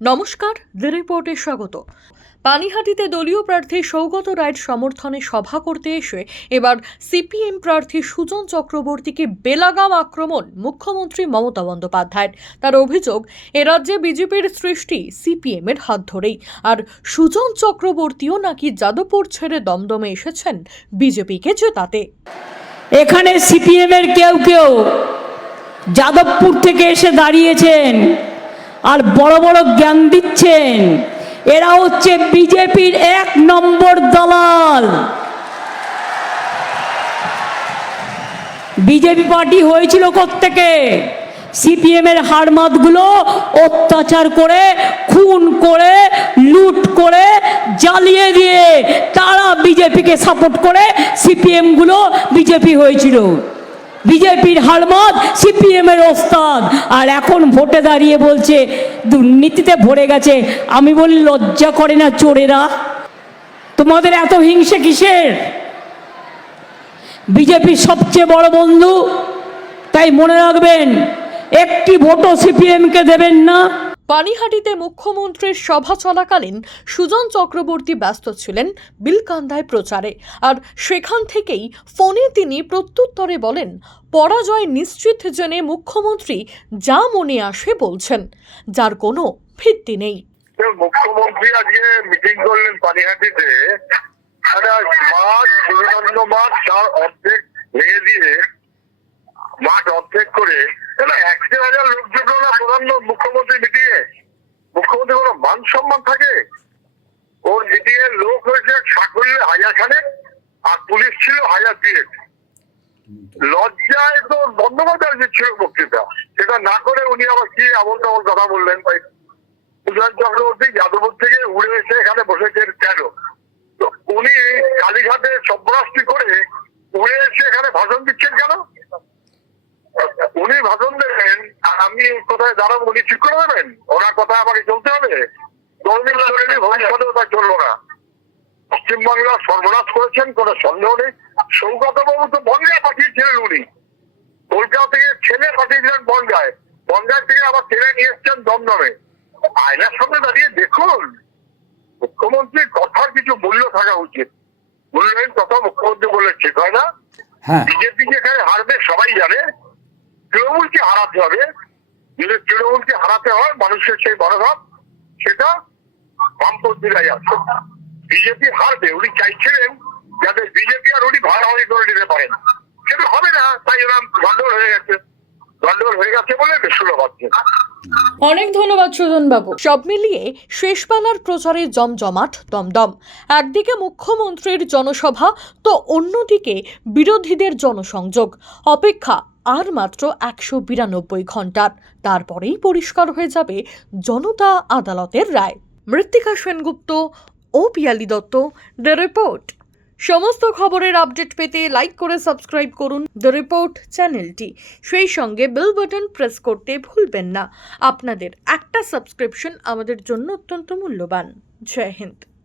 নমস্কার, দ্য রিপোর্টে স্বাগত। পানিহাটিতে দলীয় প্রার্থী সৌগত রায়ের সমর্থনে সভা করতে এসে এবার সিপিএম প্রার্থী সুজন চক্রবর্তীকে বেলাগাম আক্রমণ মুখ্যমন্ত্রী মমতা বন্দ্যোপাধ্যায়ের। তার অভিযোগ রাজ্যে বিজেপির সৃষ্টি সিপিএম এর হাত ধরেই। আর সুজন চক্রবর্তীও নাকি যাদবপুর ছেড়ে দমদমে এসেছেন বিজেপিকে জেতাতে। এখানে সিপিএম এর কেউ কেউ যাদবপুর থেকে এসে দাঁড়িয়েছেন। আর বড় বড় জ্ঞান দিচ্ছেন। এরা হচ্ছে বিজেপির এক নম্বর দালাল। বিজেপি পার্টি হয়েছিল থেকে সিপিএম এর হারমাতগুলো অত্যাচার করে, খুন করে, লুট করে, জ্বালিয়ে দিয়ে তারা বিজেপিকে সাপোর্ট করে সিপিএমগুলো বিজেপি হয়েছিল। বিজেপির হালমত সিপিএম এর ওস্তাদ। আর এখন ভোটে দাঁড়িয়ে বলছে, দুর্নীতিতে ভরে গেছে। আমি বলি, লজ্জা করে না চোরেরা? তোমাদের এত হিংসে কিসের? বিজেপির সবচেয়ে বড় বন্ধু, তাই মনে রাখবেন, একটি ভোটও সিপিএমকে দেবেন না। পানিহাটিতে মুখ্যমন্ত্রীর সভা চলাকালীন সুজন চক্রবর্তী ব্যস্ত ছিলেন বিলকান্দায় প্রচারে। আর সেখান থেকেই ফোনে তিনি প্রত্যুত্তরে বলেন, পরাজয় নিশ্চিত জেনে মুখ্যমন্ত্রী যা মনে আসে বলছেন, যার কোনো ভিত্তি নেই। মুখ্যমন্ত্রী আজকে মিটিং করলেন পানিহাটিতে। মাঠ বিবেকানন্দ মাঠ, তার অর্ধেক ভেঙে দিয়ে মাঠ অর্ধেক করে হাজার লোক প্রধান মুখ্যমন্ত্রী মিটিংয়ে মুখ্যমন্ত্রী কোনো মান সম্মান থাকে? ওর মিটিং লোক হয়েছে সাকল্যে হাজার খানে আর পুলিশ ছিল হাজার দুয়েক লজ্জায় তো বন্দ্যোপাধ্যায় দিচ্ছিল বক্তৃতা, সেটা না করে উনি আবার কি এমন তেমন কথা বললেন? ভাই সুজন চক্রবর্তী যাদবপুর থেকে উড়ে এসে এখানে বসেছেন কেন? তো উনি কালীঘাটে সব্রাস্তি করে উড়ে এসে এখানে ভাষণ দিচ্ছেন কেন? উনি ভাষণ আর আমি কোথায় দাঁড়াবো উনি ঠিক করে দেবেন? ওনার কথা আমাকে চলতে হবে? কোনদিন চলেনি ভবিষ্যতেও তা চলবো না। পশ্চিমবাংলা সর্বনাশ করেছেন কোনো সন্দেহ নেই। সৌগত বাবু তো বনগায় পাঠিয়েছিলেন উনি। কলকাতা থেকে ছেলে পাঠিয়েছিলেন বনগায়। বনগায় থেকে আবার ছেলে নিয়ে এসছেন দমদমে। আয়নার সামনে দাঁড়িয়ে দেখুন মুখ্যমন্ত্রীর কথার কিছু মূল্য থাকা উচিত। মূল্যহীন কথা মুখ্যমন্ত্রী বলে ঠিক হয় না। হ্যাঁ। বিজেপি যেখানে হারবে সবাই জানে। তৃণমূলকে হারাতে হবে। যদি তৃণমূলকে হারাতে হয়, মানুষের সেই মনোভাব, সেটা বামপন্থীরাই আছে। বিজেপি হারবে, উনি চাইছিলেন যাতে বিজেপি আর উনি ভাগাভাগি করে নিতে পারেন। সেটা হবে না, তাই ওরা গন্ডগোল হয়ে গেছে। অনেক ধন্যবাদ সুজন বাবু সব মিলিয়ে শেষবেলার প্রচারে জমজমাট, দমদম। একদিকে মুখ্যমন্ত্রীর জনসভা, তো অন্যদিকে বিরোধীদের জনসংযোগ। অপেক্ষা আর মাত্র একশো বিরানব্বই ঘণ্টার তারপরেই পরিষ্কার হয়ে যাবে জনতা আদালতের রায়। মৃত্তিকা সেনগুপ্ত ও পিয়ালি দত্ত, দ্য রিপোর্ট। সমস্ত খবরের আপডেট পেতে লাইক করে সাবস্ক্রাইব করুন দ্য রিপোর্ট চ্যানেলটি। সেই সঙ্গে বেল বাটন প্রেস করতে ভুলবেন না। আপনাদের একটা সাবস্ক্রিপশন আমাদের জন্য অত্যন্ত মূল্যবান। জয় হিন্দ।